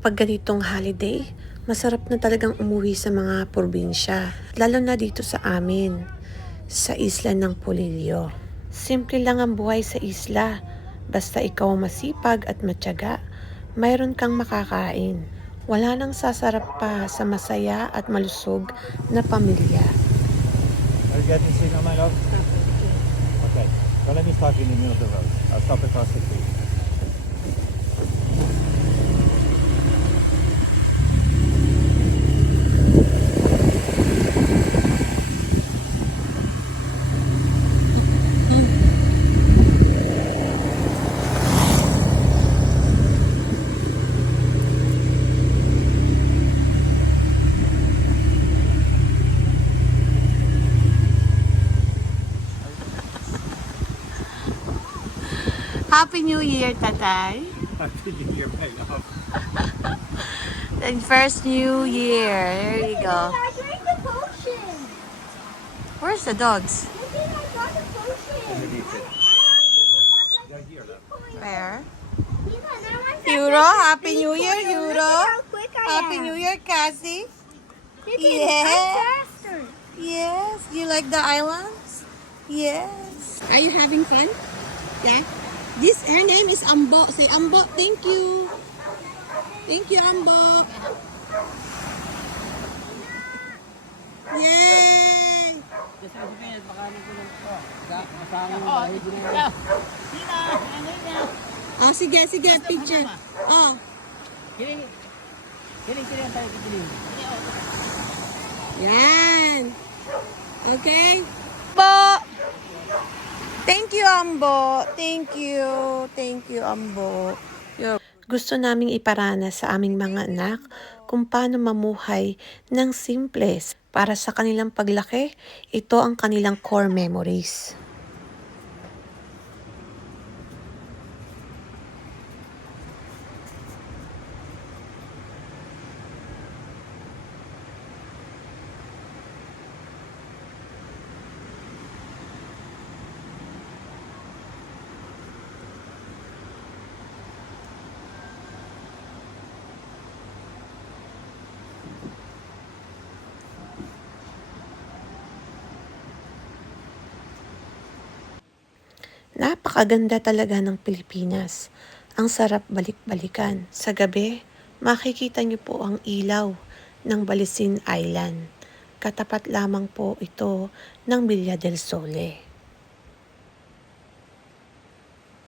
Pag ganitong holiday, masarap na talagang umuwi sa mga probinsya, lalo na dito sa amin, sa isla ng Polillo. Simple lang ang buhay sa isla, basta ikaw masipag at matyaga, mayroon kang makakain. Wala nang sasarap pa sa masaya at malusog na pamilya. Are you getting signal, my love? Okay. Well, let me stop you in the middle of the road. I'll stop across the street. Happy New Year, Tatay! Happy New Year, my love. And first New Year. There you go. I drank the potion. Where's the dogs? Look at, I got the potion. Underneath it. And Right here, love. Where? I'm Huro, Happy New Year, Huro! how quick I Happy am. New Year, Cassie! Look at Yeah. I'm faster. Yes, you like the islands? Yes. Are you having fun? Yeah. Her name is Ambo. Say Ambo, thank you. Thank you, Ambo. Yay! Oh, sige, picture. Oh. Kiling tayo kiling. Yan. Okay. Ambo. Thank you, Ambo. Thank you, Ambo. Gusto naming iparana sa aming mga anak kung paano mamuhay ng simples. Para sa kanilang paglaki, ito ang kanilang core memories. Napakaganda talaga ng Pilipinas. Ang sarap balik-balikan. Sa gabi, makikita niyo po ang ilaw ng Balisin Island. Katapat lamang po ito ng Villa del Sole.